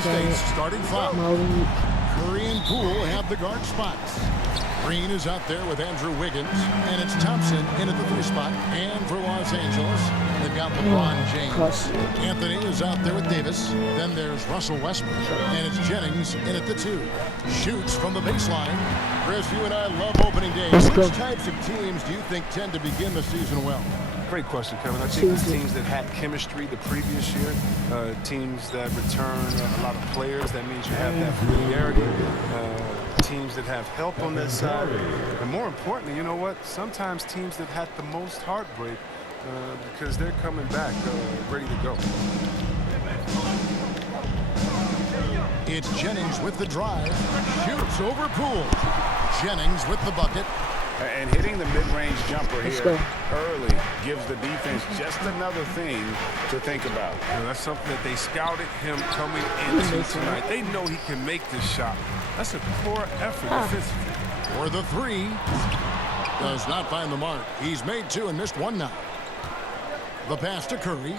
State's starting five. MyLeague. Curry and Poole have the guard spots. Green is out there with Andrew Wiggins, and it's Thompson in at the 3 spot. And for Los Angeles, they've got LeBron James. Anthony is out there with Davis. Then there's Russell Westbrook, and it's Jennings in at the 2. Shoots from the baseline. Chris, you and I love opening days. Which types of teams do you think tend to begin the season well? Great question, Kevin. I think it's teams that had chemistry the previous year, teams that return a lot of players. That means you have that familiarity. Teams that have help on that side. And more importantly, you know what? Sometimes teams that had the most heartbreak because they're coming back ready to go. It's Jennings with the drive. Shoots over Poole. Jennings with the bucket. And hitting the mid-range jumper here early gives the defense just another thing to think about. You know, that's something that they scouted him coming into tonight. They know he can make this shot. That's a core effort defensively. For the 3. Does not find the mark. He's made 2 and missed 1 now. The pass to Curry.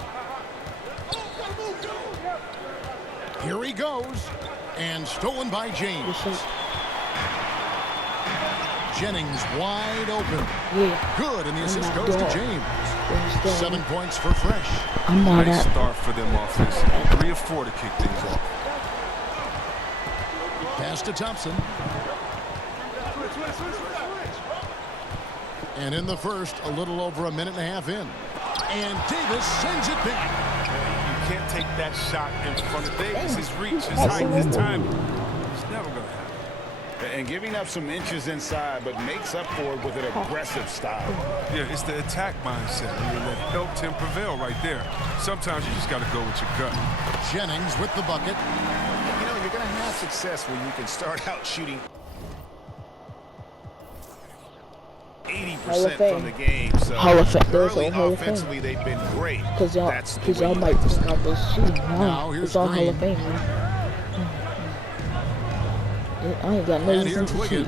Here he goes. And stolen by James. Jennings wide open. Good, and the assist goes to James. 7 points for Fresh. Nice start for them offensively. 3 of 4 to kick things off. Pass to Thompson. And in the first, a little over a minute and a half in. And Davis sends it back. You can't take that shot in front of Davis. His reach, his height, his timing. It's never going to happen. And giving up some inches inside, but makes up for it with an aggressive style. Yeah, it's the attack mindset. I mean, that helped him prevail right there. Sometimes you just got to go with your gut. Jennings with the bucket. You know, you're going to have success when you can start out shooting 80% from the game. So early offensively, they've been great. Because y'all might think about those shooting. Now, it's all Hall of Fame, man. I ain't got no reason to shoot.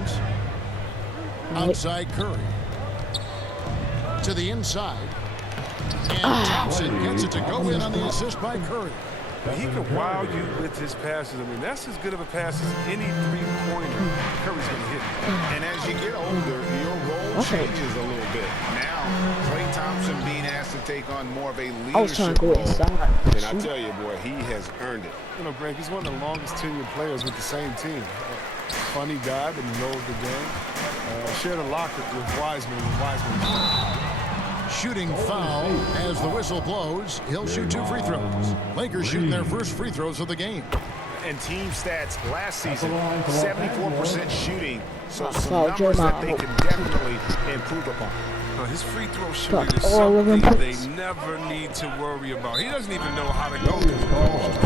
Outside Curry. To the inside. And Thompson gets it to go in on the assist by Curry. He can wow you with his passes. I mean, that's as good of a pass as any three-pointer Curry's going to hit. And as you get older, your role changes a little bit. Now, Klay Thompson being asked to take on more of a leadership role. And I tell you, boy, he has earned it. You know, Greg, he's one of the longest tenured players with the same team. Funny guy that knows the game. Shared a locker with Wiseman when Wiseman was playing. Shooting foul as the whistle blows. He'll shoot 2 free throws. Lakers shooting their first free throws of the game. And team stats last season, 74% shooting. So some numbers that they can definitely improve upon. His free throw shooting is something they never need to worry about. He doesn't even know how to go through the motions.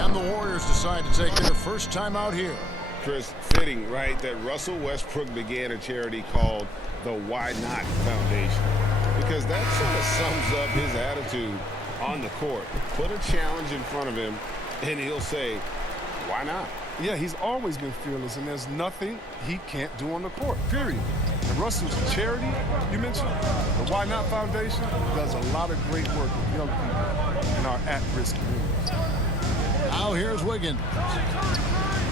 And the Warriors decide to take their first time out here. Chris, fitting, right, that Russell Westbrook began a charity called the Why Not Foundation. Because that sort of sums up his attitude on the court. Put a challenge in front of him, and he'll say, why not? Yeah, he's always been fearless, and there's nothing he can't do on the court, period. And Russell's charity, you mentioned, the Why Not Foundation, does a lot of great work with young people in our at-risk communities. Now here's Wiggins.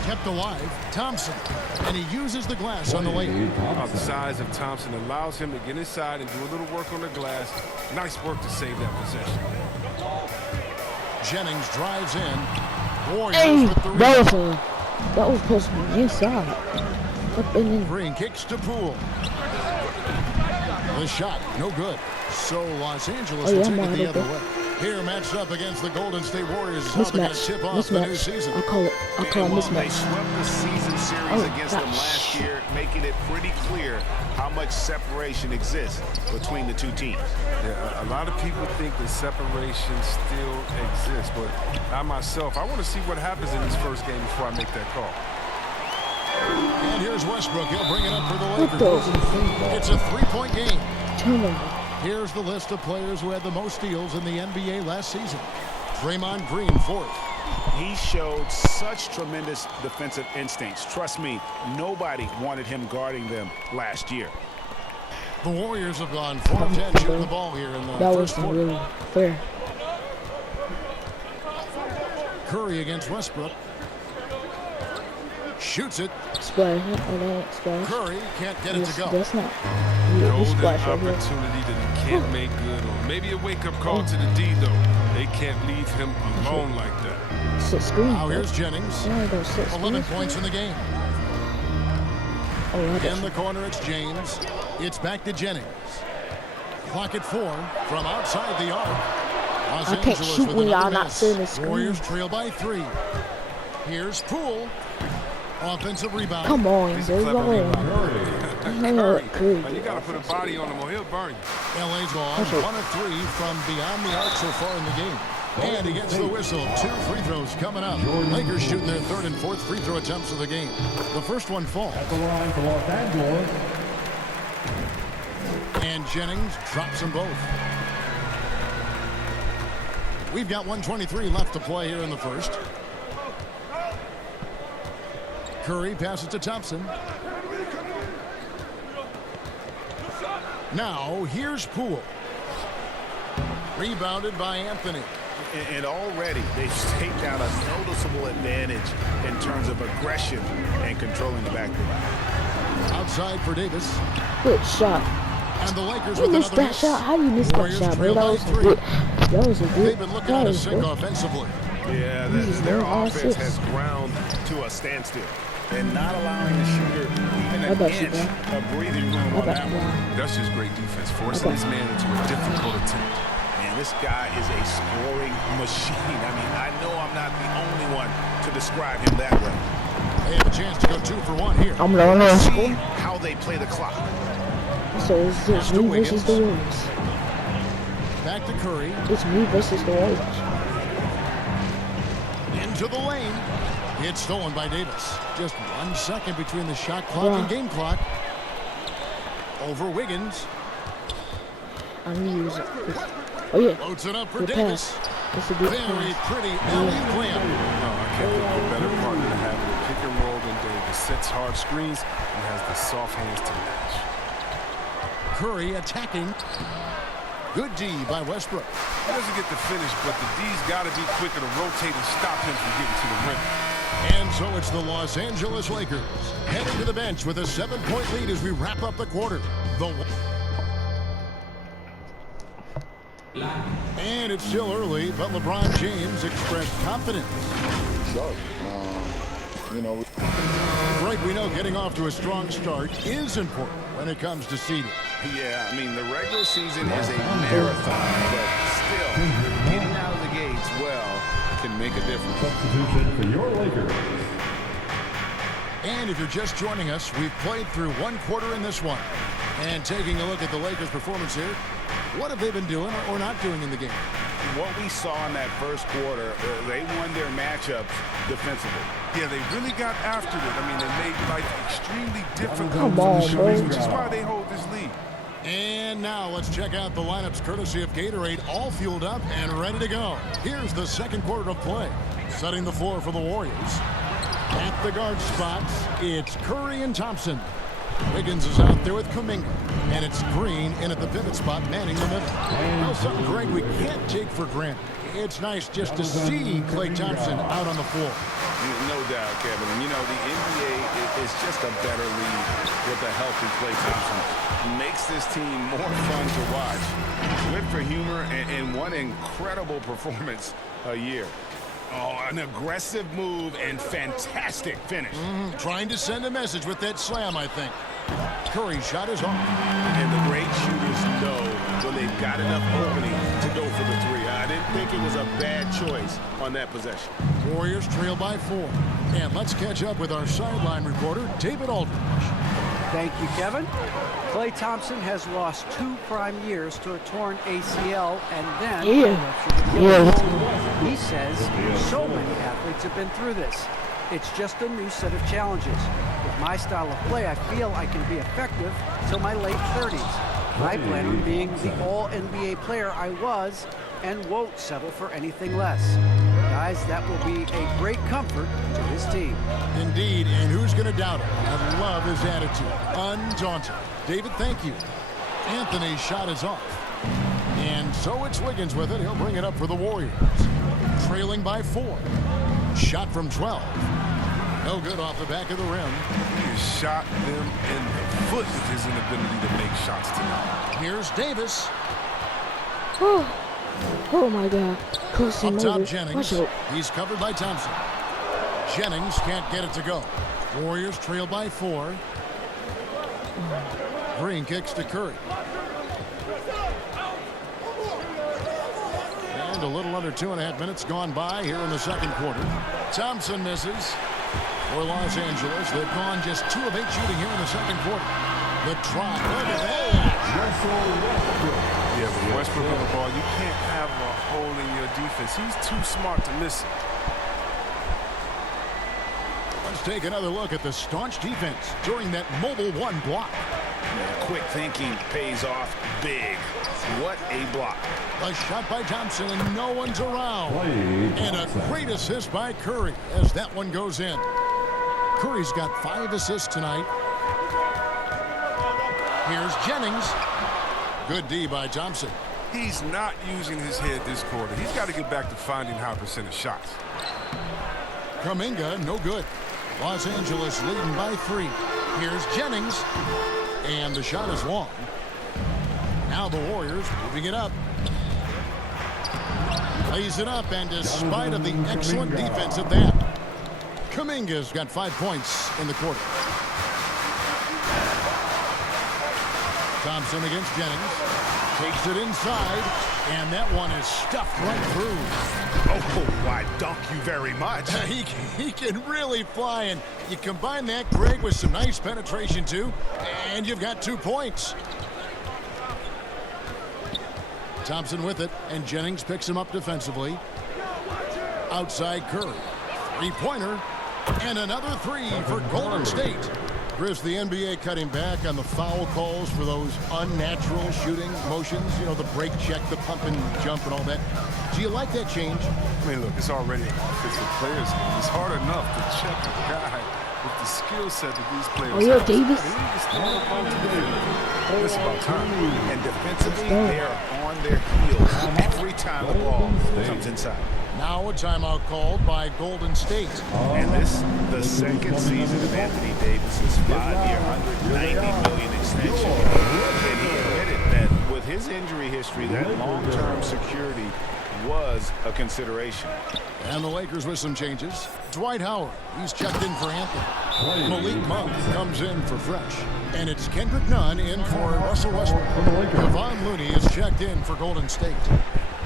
Kept alive, Thompson, and he uses the glass on the layup. The size of Thompson allows him to get inside and do a little work on the glass. Nice work to save that possession. Jennings drives in. Warriors with the rebound. That was supposed to be inside. Green kicks to Poole. The shot, no good. So Los Angeles will take it the other way. Here matched up against the Golden State Warriors. Mismatch. Tip off the new season. I'll call it mismatch. They swept the season series against them last year, making it pretty clear how much separation exists between the two teams. Yeah, a lot of people think that separation still exists, but I myself, I want to see what happens in this first game before I make that call. And here's Westbrook. He'll bring it up for the Lakers. It's a 3-point game. Turnover. Here's the list of players who had the most steals in the NBA last season. Draymond Green, 4th. He showed such tremendous defensive instincts. Trust me, nobody wanted him guarding them last year. The Warriors have gone 4 of 10 shooting the ball here in the first quarter. Really fair. Curry against Westbrook. Shoots it. Splash. Oh, that ain't splash. Curry can't get it to go. That's not. Yeah, Golden splash right here. opportunity that he can't make good on. Maybe a wake-up call to the D, though. They can't leave him alone like that. Sit screen. Now here's Jennings. 11 points in the game. Oh, In the corner, it's James. It's back to Jennings. Clock at 4 from outside the arc. Los I can't Angeles shoot with when y'all another not miss. seeing the screen. Warriors trail by 3. Here's Poole. Offensive rebound. Come on, He's a bro. clever Curry. Curry. You got to put a body on him or he'll burn you. LA's gone 1 of 3 from beyond the arc so far in the game. And he gets the whistle. 2 free throws coming up. Lakers shooting their 3rd and 4th free throw attempts of the game. The first one falls. At the line for Los Angeles. And Jennings drops them both. We've got 1:23 left to play here in the first. Curry passes to Thompson. Now, here's Poole. Rebounded by Anthony. And already they've staked out a noticeable advantage in terms of aggression and controlling the backcourt. Outside for Davis. Good shot. And the Lakers You with missed another that miss. shot? How do you miss that Warriors shot, trail bro? by 3. That was a good. They've been looking at a sink bro. offensively. Yeah, their offense has ground to a standstill and not allowing the shooter even an inch of breathing room on that one. That's just great defense, forcing his man into a difficult attempt. Man, this guy is a scoring machine. I mean, I know I'm not the only one to describe him that way. They have a chance to go 2 for 1 here. I'm learning to See score. how they play the clock. So it's me versus the Warriors. Back to Curry. It's me versus the Warriors. Into the lane. It's stolen by Davis. Just 1 second between the shot clock and game clock. Over Wiggins. I'm gonna use it. Oh yeah. Loads it up for Good Davis. pass. It's a good Very pass. pretty alley-oop layup. No, I can't think of a better partner to have with pick and roll than Davis. Sets hard screens and has the soft hands to match. Curry attacking. Good D by Westbrook. He doesn't get the finish, but the D's got to be quicker to rotate and stop him from getting to the rim. And so it's the Los Angeles Lakers heading to the bench with a 7-point lead as we wrap up the quarter. And it's still early, but LeBron James expressed confidence. Sure. Greg, we know getting off to a strong start is important when it comes to seeding. Yeah, I mean, the regular season is a marathon, but still, getting out of the gates well can make a difference. Substitution for your Lakers. And if you're just joining us, we've played through 1 quarter in this one. And taking a look at the Lakers' performance here, what have they been doing or not doing in the game? What we saw in that first quarter, they won their matchups defensively. Yeah, they really got after it. I mean, they made life extremely difficult Come for on, the shooters, bro. which is why they hold this lead. And now let's check out the lineups courtesy of Gatorade, all fueled up and ready to go. Here's the second quarter of play. Setting the floor for the Warriors. At the guard spots, it's Curry and Thompson. Wiggins is out there with Kuminga. And it's Green in at the pivot spot, manning the middle. Well, something, Greg, we can't take for granted. It's nice just to see Klay Thompson out on the floor. No doubt, Kevin. And, you know, the NBA is just a better league with a healthy Klay Thompson. Makes this team more fun to watch. Wit for humor and one incredible performance a year. Oh, an aggressive move and fantastic finish. Trying to send a message with that slam, I think. Curry's shot is off. And the great shooters know when they've got enough opening to go for the three. I didn't think it was a bad choice on that possession. Warriors trail by 4. And let's catch up with our sideline reporter, David Aldridge. Thank you, Kevin. Klay Thompson has lost 2 prime years to a torn ACL and then he says so many athletes have been through this. It's just a new set of challenges. With my style of play, I feel I can be effective till my late 30s. I plan on being the all-NBA player I was and won't settle for anything less. Guys, that will be a great comfort to his team. Indeed, and who's going to doubt it? I love his attitude. Undaunted. David, thank you. Anthony's shot is off. And so it's Wiggins with it. He'll bring it up for the Warriors. Trailing by 4. Shot from 12. No good off the back of the rim. He shot them in the foot with his inability to make shots tonight. Here's Davis. Oh my God. Up top, Watch Jennings. out. He's covered by Thompson. Jennings can't get it to go. Warriors trail by 4. Green kicks to Curry. And a little under 2.5 minutes gone by here in the second quarter. Thompson misses for Los Angeles. They've gone just 2 of 8 shooting here in the second quarter. The try. Look at that. Yeah, with Westbrook on the ball, you can't have a hole in your defense. He's too smart to miss it. Let's take another look at the staunch defense during that mobile 1 block. Quick thinking pays off big. What a block. A shot by Thompson and no one's around. And a great assist by Curry as that one goes in. Curry's got 5 assists tonight. Here's Jennings. Good D by Thompson. He's not using his head this quarter. He's got to get back to finding high percentage shots. Kuminga, no good. Los Angeles leading by 3. Here's Jennings. And the shot is long. Now the Warriors moving it up. Lays it up, and despite of the excellent defense at that, Kuminga's got 5 points in the quarter. Thompson against Jennings. Takes it inside, and that one is stuffed right through. Oh, why, dunk you very much. He can really fly, and you combine that, Greg, with some nice penetration, too, and you've got 2 points. Thompson with it, and Jennings picks him up defensively. Outside Curry. 3-pointer, and another 3 for Golden State. Chris, the NBA cutting back on the foul calls for those unnatural shooting motions. You know, the break check, the pump and jump and all that. Do you like that change? I mean, look, it's already an offensive player's game. It's hard enough to check a guy with the skill set that these players Oh, yeah, have. Davis. It's about time. And defensively, they are on their heels every time the ball comes inside. Now a timeout called by Golden State. And this, the second season of Anthony Davis's 5-year, $190 million extension. And he admitted that with his injury history, that long-term security was a consideration. And the Lakers with some changes. Dwight Howard, he's checked in for Anthony. Malik Monk comes in for Fresh. And it's Kendrick Nunn in for Russell Westbrook. Kevon Looney is checked in for Golden State.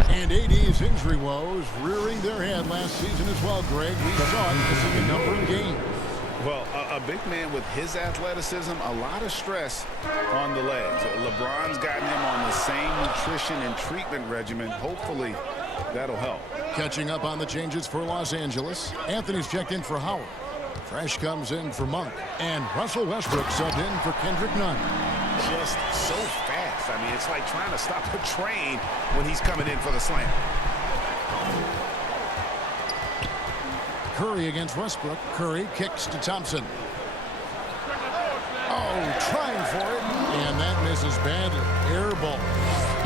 And AD's injury woes rearing their head last season as well, Greg. We saw it missing a number of games. Well, a big man with his athleticism, a lot of stress on the legs. LeBron's gotten him on the same nutrition and treatment regimen. Hopefully, that'll help. Catching up on the changes for Los Angeles. Anthony's checked in for Howard. Fresh comes in for Monk. And Russell Westbrook subbed in for Kendrick Nunn. Just so fast. I mean, it's like trying to stop a train when he's coming in for the slam. Curry against Westbrook. Curry kicks to Thompson. Oh, trying for it. And that misses badly. Air ball.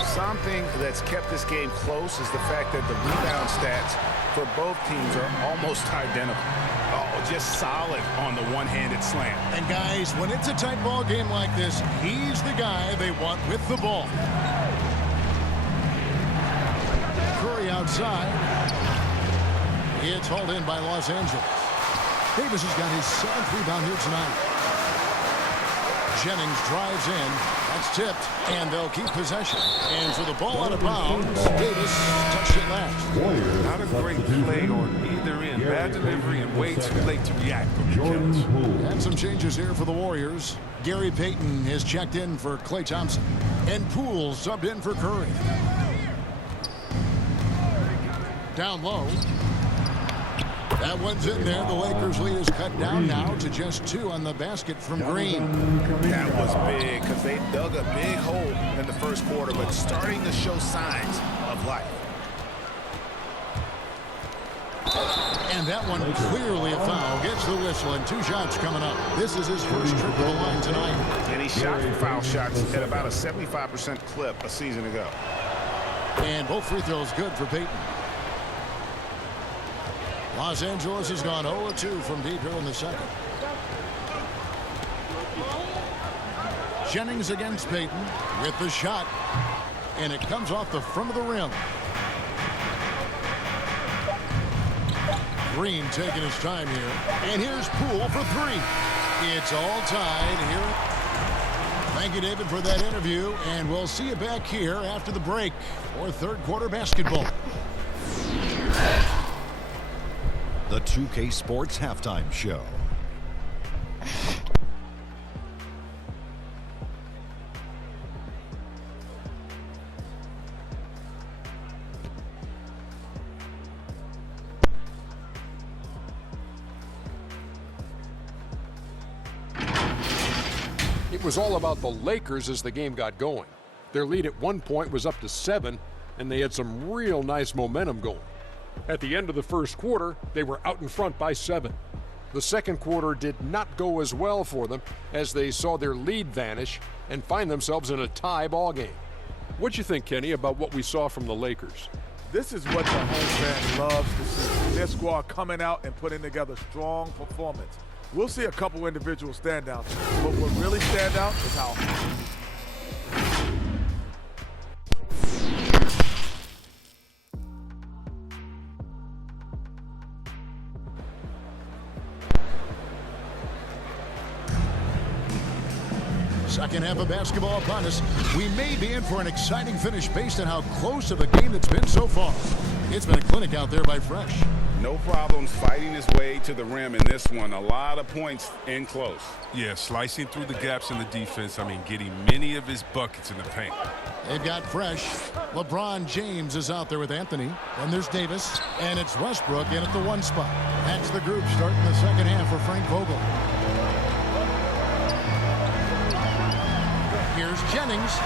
Something that's kept this game close is the fact that the rebound stats for both teams are almost identical. Oh, just solid on the one-handed slam. And guys, when it's a tight ball game like this, he's the guy they want with the ball. Curry outside. It's hauled in by Los Angeles. Davis has got his 7th rebound here tonight. Jennings drives in. That's tipped, and they'll keep possession. And for the ball out of bounds, Davis touched it last. Not a great play on either end. Bad delivery and way too late to react. And some changes here for the Warriors. Gary Payton is checked in for Klay Thompson. And Poole subbed in for Curry. Down low. That one's in there. The Lakers lead is cut down now to just 2 on the basket from Green. That was big because they dug a big hole in the first quarter, but starting to show signs of life. And that one clearly a foul. Gets the whistle, and 2 shots coming up. This is his first trip to the line tonight. And he shot for foul shots at about a 75% clip a season ago. And both free throws good for Payton. Los Angeles has gone 0-2 from deep here in the second. Jennings against Payton with the shot. And it comes off the front of the rim. Green taking his time here. And here's Poole for three. It's all tied here. Thank you, David, for that interview. And we'll see you back here after the break for third quarter basketball. The 2K Sports Halftime Show. It was all about the Lakers as the game got going. Their lead at one point was up to 7, and they had some real nice momentum going. At the end of the first quarter, they were out in front by 7. The second quarter did not go as well for them as they saw their lead vanish and find themselves in a tie ball game. What'd you think, Kenny, about what we saw from the Lakers? This is what the home fan loves to see. Their squad coming out and putting together strong performance. We'll see a couple individual standouts, but what really stand out is how Second half of basketball upon us. We may be in for an exciting finish based on how close of a game it's been so far. It's been a clinic out there by Fresh. No problems fighting his way to the rim in this one. A lot of points in close. Yeah, slicing through the gaps in the defense. I mean, getting many of his buckets in the paint. They've got Fresh. LeBron James is out there with Anthony. And there's Davis. And it's Westbrook in at the 1 spot. That's the group starting the second half for Frank Vogel. Here's Jennings.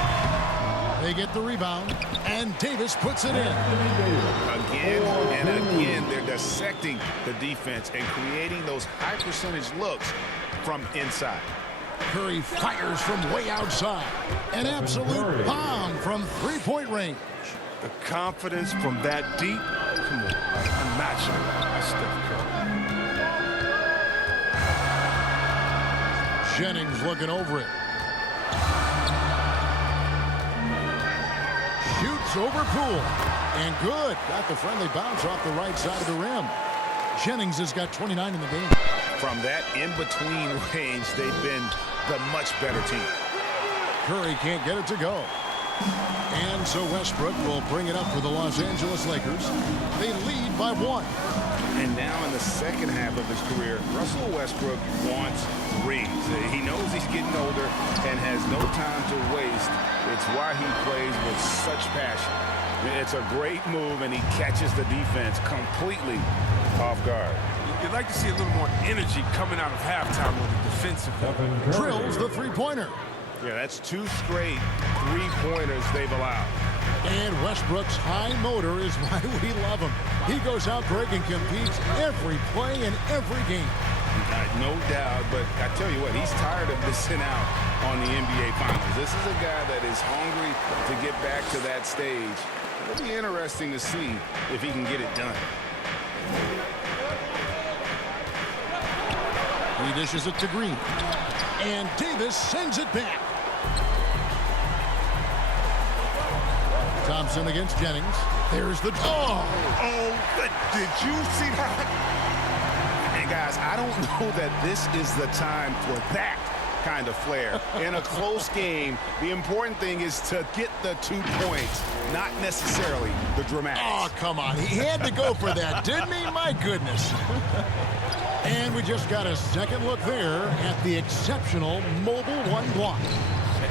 They get the rebound, and Davis puts it in. Again and again, they're dissecting the defense and creating those high percentage looks from inside. Curry fires from way outside. An absolute bomb from three-point range. The confidence from that deep, come on, unmatchable. That's Steph Curry. Jennings looking over it. Shoots over Poole. And good. Got the friendly bounce off the right side of the rim. Jennings has got 29 in the game. From that in-between range, they've been the much better team. Curry can't get it to go. And so Westbrook will bring it up for the Los Angeles Lakers. They lead by 1. And now in the second half of his career, Russell Westbrook wants threes. He knows he's getting older and has no time to waste. It's why he plays with such passion. It's a great move, and he catches the defense completely off guard. You'd like to see a little more energy coming out of halftime with the defensive. Drills the three-pointer. Yeah, that's 2 straight three-pointers they've allowed. And Westbrook's high motor is why we love him. He goes out big and competes every play in every game. No doubt, but I tell you what, he's tired of missing out on the NBA Finals. This is a guy that is hungry to get back to that stage. It'll be interesting to see if he can get it done. He dishes it to Green. And Davis sends it back. Thompson against Jennings. There's the... Oh, did you see that? And guys, I don't know that this is the time for that kind of flair. In a close game, the important thing is to get the 2 points, not necessarily the dramatics. Oh, come on. He had to go for that, didn't he? My goodness. And we just got a second look there at the exceptional mobile 1 block.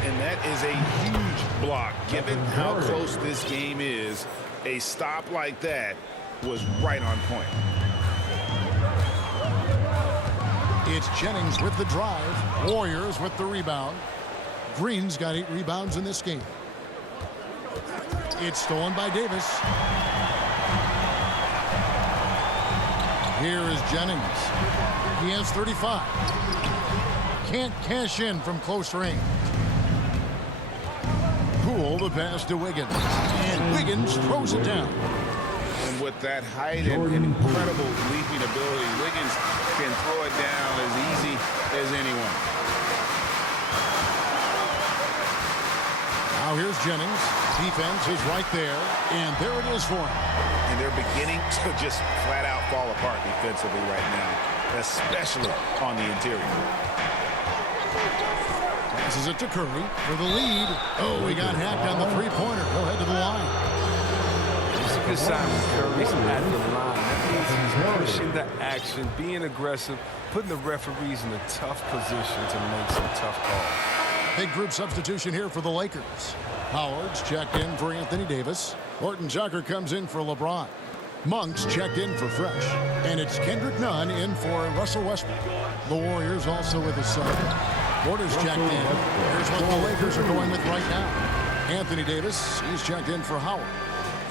And that is a huge block. Given how close this game is, a stop like that was right on point. It's Jennings with the drive. Warriors with the rebound. Green's got 8 rebounds in this game. It's stolen by Davis. Here is Jennings. He has 35. Can't cash in from close range. Poole the pass to Wiggins. And Wiggins throws it down. And with that height and incredible leaping ability, Wiggins can throw it down as easy as anyone. Now here's Jennings. Defense is right there, and there it is for him. And they're beginning to just flat out fall apart defensively right now, especially on the interior. Passes it to Curry for the lead. Oh, he got hacked on the three-pointer. He'll head to the line. It's a good sign when Curry's at the line. That means he's pushing the action, being aggressive, putting the referees in a tough position to make some tough calls. Big group substitution here for the Lakers. Howard's checked in for Anthony Davis. Horton Tucker comes in for LeBron. Monk's checked in for Fresh. And it's Kendrick Nunn in for Russell Westbrook. The Warriors also with a sub. Porter's checked in. Here's what the Lakers are going with right now. Anthony Davis, he's checked in for Howard.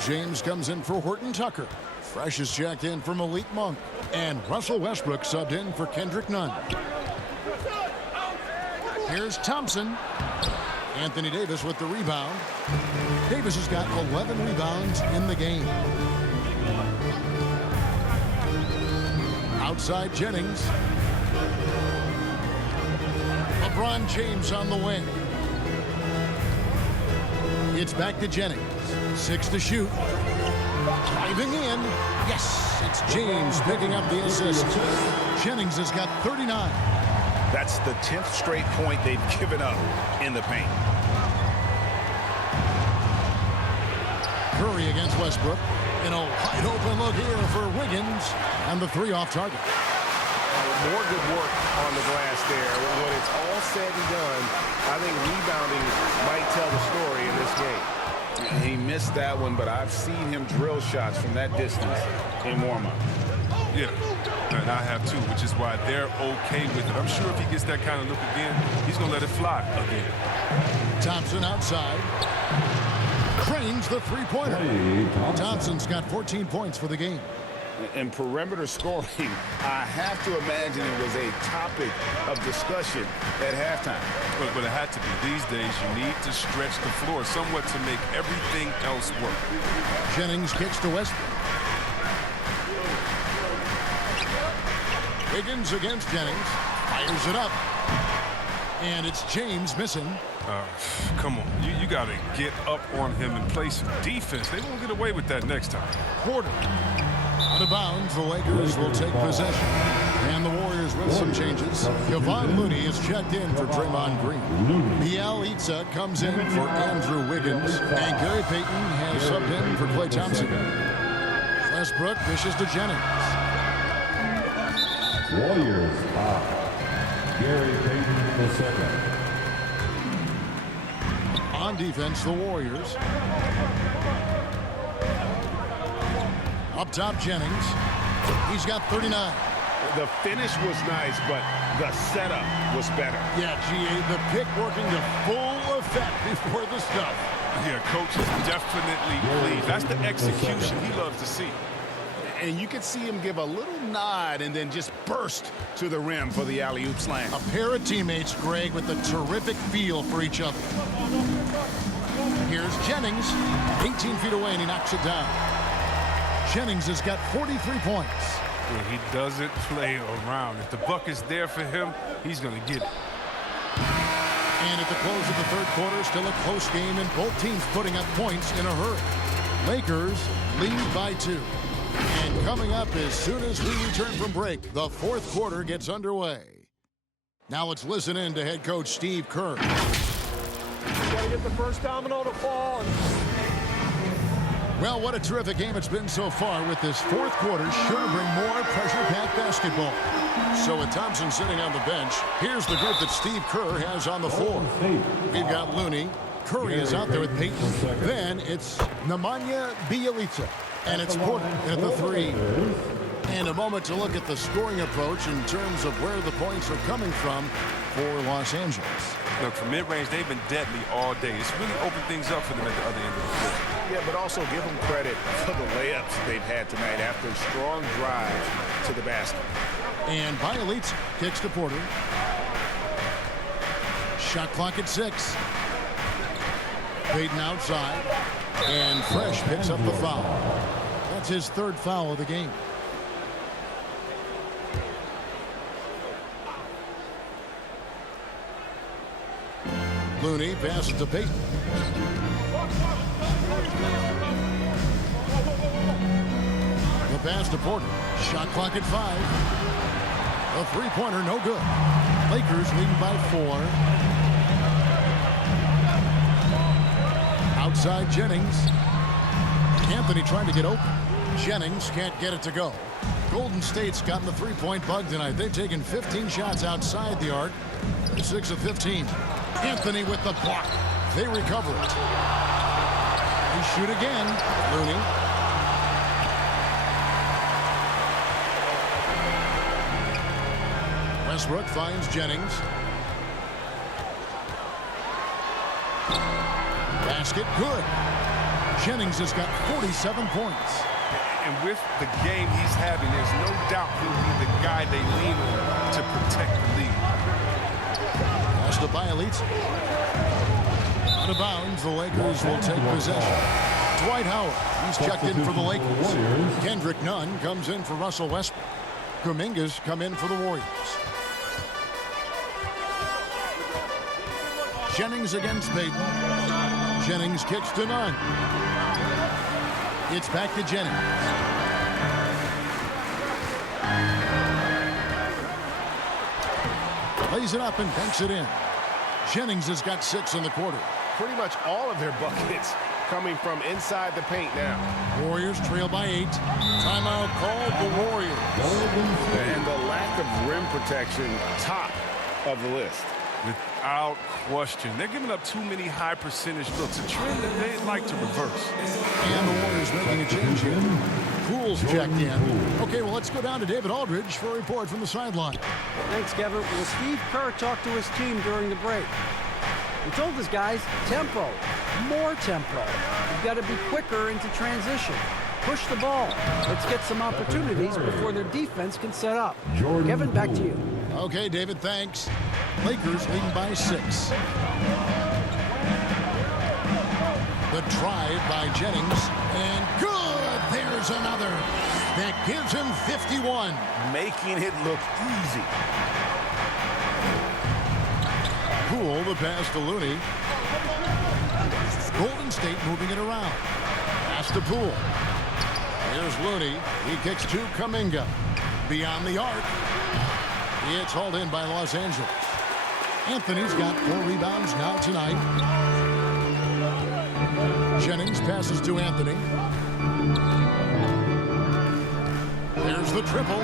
James comes in for Horton Tucker. Fresh is checked in for Malik Monk. And Russell Westbrook subbed in for Kendrick Nunn. Here's Thompson. Anthony Davis with the rebound. Davis has got 11 rebounds in the game. Outside Jennings. LeBron James on the wing. It's back to Jennings. 6 to shoot. Driving in. Yes, it's James picking up the assist. Jennings has got 39. That's the 10th straight point they've given up in the paint. Curry against Westbrook. And a wide open look here for Wiggins. And the three off target. More good work on the glass there. When it's all said and done, I think rebounding might tell the story in this game. He missed that one, but I've seen him drill shots from that distance in warm-up. Yeah, and I have too, which is why they're okay with it. I'm sure if he gets that kind of look again, he's going to let it fly again. Thompson outside. Cranes the three-pointer. Thompson's got 14 points for the game. And perimeter scoring, I have to imagine it was a topic of discussion at halftime. But it had to be. These days, you need to stretch the floor somewhat to make everything else work. Jennings kicks to Westbrook. Wiggins against Jennings. Fires it up. And it's James missing. Come on. You got to get up on him and play some defense. They won't get away with that next time. Porter. Out of bounds, the Lakers will take possession. And the Warriors with some changes. Kevon Looney is checked in for Draymond Green. Bielitsa comes in for Andrew Wiggins. And Gary Payton has subbed in for Klay Thompson. Westbrook dishes to Jennings. Warriors Gary Payton the second. On defense, the Warriors. Up top, Jennings. He's got 39. The finish was nice, but the setup was better. Yeah, GA, the pick working to full effect before the stuff. Yeah, coach is definitely pleased. That's the execution he loves to see. And you can see him give a little nod and then just burst to the rim for the alley-oop slam. A pair of teammates, Greg, with a terrific feel for each other. Here's Jennings, 18 feet away, and he knocks it down. Jennings has got 43 points. Yeah, he doesn't play around. If the buck is there for him, he's going to get it. And at the close of the third quarter, still a close game, and both teams putting up points in a hurry. Lakers lead by 2. And coming up as soon as we return from break, the fourth quarter gets underway. Now let's listen in to head coach Steve Kerr. Got to get the first domino to fall. Well, what a terrific game it's been so far, with this fourth quarter sure to bring more pressure-packed basketball. So with Thompson sitting on the bench, here's the group that Steve Kerr has on the floor. We've got Looney. Curry is out there with Payton. Then it's Nemanja Bjelica. And it's Porter at the 3. And a moment to look at the scoring approach in terms of where the points are coming from for Los Angeles. Look, from mid-range, they've been deadly all day. It's really opened things up for them at the other end of the floor. Yeah, but also give them credit for the layups they've had tonight after strong drives to the basket. And Bielitsa kicks to Porter. Shot clock at 6. Payton outside. And Fresh picks up the foul. That's his third foul of the game. Looney passes to Payton. The pass to Porter. Shot clock at 5. A three-pointer, no good. Lakers leading by 4. Outside Jennings. Anthony trying to get open. Jennings can't get it to go. Golden State's gotten the three-point bug tonight. They've taken 15 shots outside the arc. 6 of 15. Anthony with the block. They recover it. They shoot again. Looney. Westbrook finds Jennings. Basket good. Jennings has got 47 points. And with the game he's having, there's no doubt he'll be the guy they lean on to protect the lead. Pass to Bielitz. Out of bounds, the Lakers will take possession. Dwight Howard, he's checked in for the Lakers. Kendrick Nunn comes in for Russell Westbrook. Kuminga's come in for the Warriors. Jennings against Payton. Jennings kicks to Nunn. It's back to Jennings. Lays it up and banks it in. Jennings has got 6 in the quarter. Pretty much all of their buckets coming from inside the paint now. Warriors trail by 8. Timeout called the Warriors. And the lack of rim protection, top of the list. Without question. They're giving up too many high percentage looks, a trend that they'd like to reverse. And the Warriors making a change here. Poole's checked in. Okay, well, let's go down to David Aldridge for a report from the sideline. Thanks, Kevin. Well, Steve Kerr talked to his team during the break. He told his guys, tempo, more tempo. You've got to be quicker into transition. Push the ball. Let's get some opportunities before their defense can set up. Kevin, back to you. Okay, David, thanks. Lakers leading by 6. The drive by Jennings. And good! There's another. That gives him 51. Making it look easy. Poole, the pass to Looney. Golden State moving it around. Pass to Poole. Here's Looney. He kicks to Kuminga. Beyond the arc. It's hauled in by Los Angeles. Anthony's got 4 rebounds now tonight. Jennings passes to Anthony. There's the triple.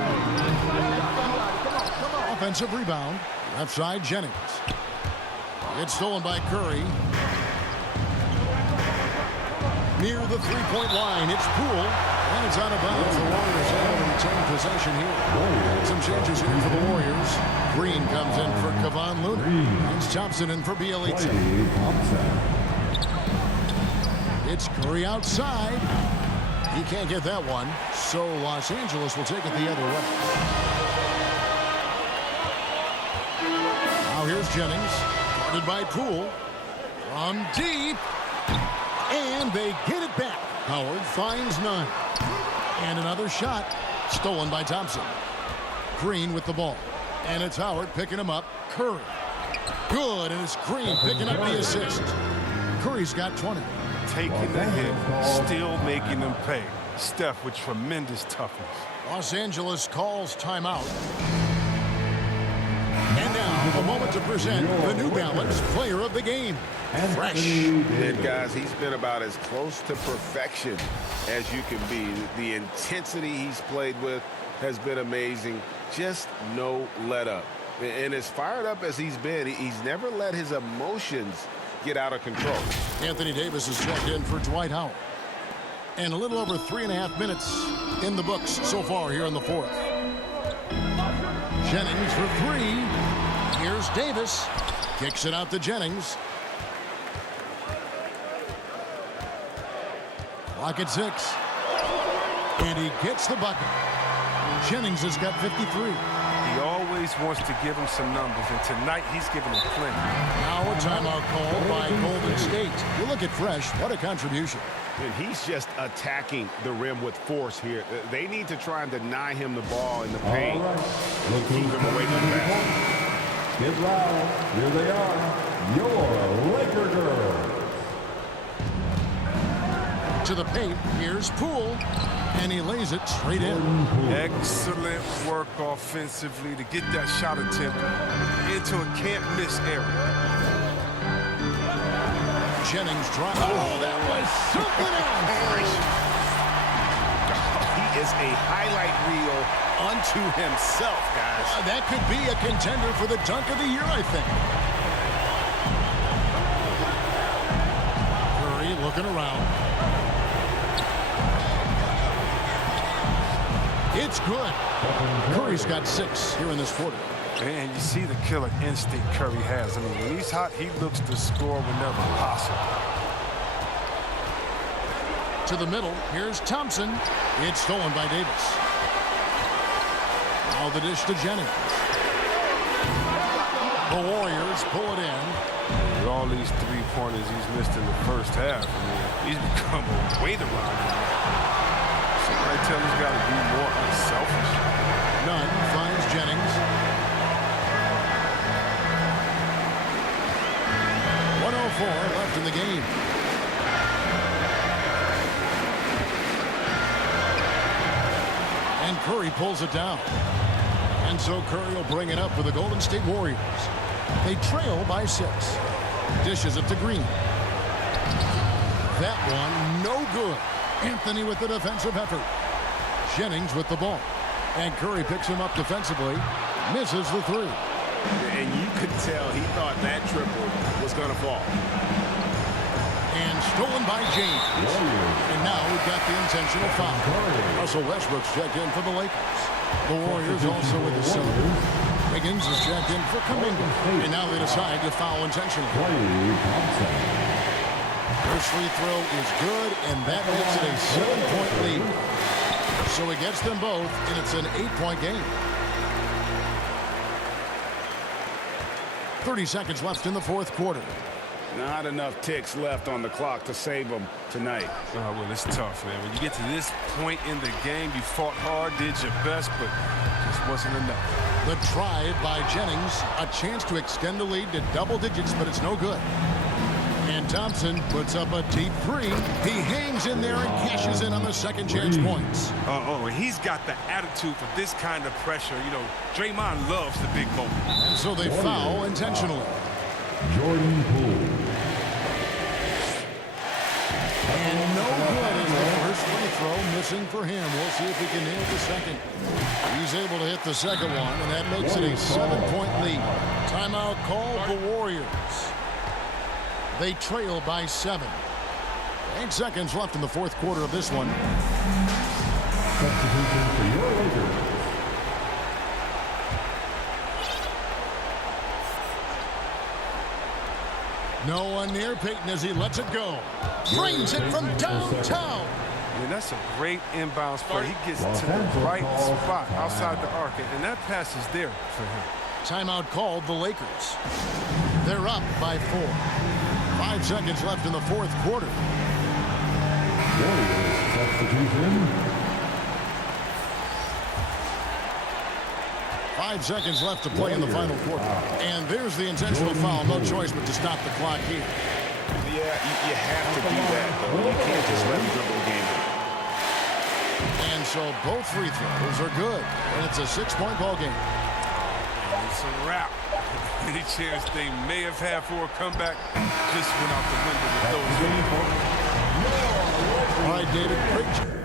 Offensive rebound. Left side, Jennings. It's stolen by Curry. Near the three-point line, it's Poole. And it's out of bounds. The Warriors have retained possession here. Some changes here for the Warriors. Green comes in for Kevon Looney. It's Thompson in for Bielitz. It's Curry outside. He can't get that one. So Los Angeles will take it the other way. Now here's Jennings. Guarded by Poole. From deep. And they get it back. Howard finds none. And another shot stolen by Thompson. Green with the ball. And it's Howard picking him up. Curry. Good. And it's Green picking up the assist. Curry's got 20. Taking the hit, still making them pay. Steph with tremendous toughness. Los Angeles calls timeout. And now, a moment to present the New Balance Player of the Game. Fresh. And guys, he's been about as close to perfection as you can be. The intensity he's played with has been amazing. Just no let up. And as fired up as he's been, he's never let his emotions get out of control. Anthony Davis is checked in for Dwight Howard. And a little over 3.5 minutes in the books so far here in the fourth. Jennings for 3. Here's Davis. Kicks it out to Jennings. Clock at 6. And he gets the bucket. Jennings has got 53. He always wants to give him some numbers, and tonight he's giving him plenty. Now a timeout called by Golden State. You look at Fresh, what a contribution. And he's just attacking the rim with force here. They need to try and deny him the ball in the paint. Right. Keep him away from the basket. Get loud. Here they are. Your Laker girls. To the paint, here's Poole, and he lays it straight in. Excellent work offensively to get that shot attempt into a can't-miss area. Jennings drives. Oh, that was something else. He is a highlight reel unto himself, guys. That could be a contender for the dunk of the year, I think. Curry looking around. It's good. Curry's got 6 here in this quarter. And you see the killer instinct Curry has. I mean, when he's hot, he looks to score whenever possible. To the middle, here's Thompson. It's stolen by Davis. Now the dish to Jennings. The Warriors pull it in. With all these three-pointers he's missed in the first half, I mean, he's become a weight around him. Somebody tell he's got to be more unselfish. Nunn finds Jennings. 1:04 left in the game. And Curry pulls it down. And so Curry will bring it up for the Golden State Warriors. They trail by 6. Dishes it to Green. That one, no good. Anthony with the defensive effort. Jennings with the ball. And Curry picks him up defensively. Misses the 3. And you could tell he thought that triple was going to fall. And stolen by James. And now we've got the intentional foul. Russell Westbrook's checked in for the Lakers. The Warriors also with the Celtics. Wiggins is checked in for Kuminga. And now they decide to foul intentionally. First free throw is good, and that makes it a 7-point lead. So it gets them both, and it's an 8-point game. 30 seconds left in the fourth quarter. Not enough ticks left on the clock to save them tonight. Well, it's tough, man. When you get to this point in the game, you fought hard, did your best, but just wasn't enough. The try by Jennings, a chance to extend the lead to double digits, but it's no good. And Thompson puts up a deep 3. He hangs in there and cashes in on the second chance points. He's got the attitude for this kind of pressure. You know, Draymond loves the big moment. And so they foul intentionally. Jordan Poole. And no good is the first free throw missing for him. We'll see if he can nail the second. He's able to hit the second one, and that makes it a 7-point lead. Timeout called the Warriors. They trail by 7. 8 seconds left in the fourth quarter of this one. Substitution for your Lakers. No one near Peyton as he lets it go. Brings it from downtown. And that's a great inbounds play. He gets to the right spot outside the arc, and that pass is there for him. Timeout called the Lakers. They're up by 4. 5 seconds left in the fourth quarter. Warriors substitution. 5 seconds left to play in the final quarter. And there's the intentional foul. No choice but to stop the clock here. Yeah, you have to do that, though. You can't just let him dribble the game. And so both free throws are good. And it's a 6-point ball game. It's a wrap. Any chance they may have had for a comeback just went out the window with those. All right, David, great.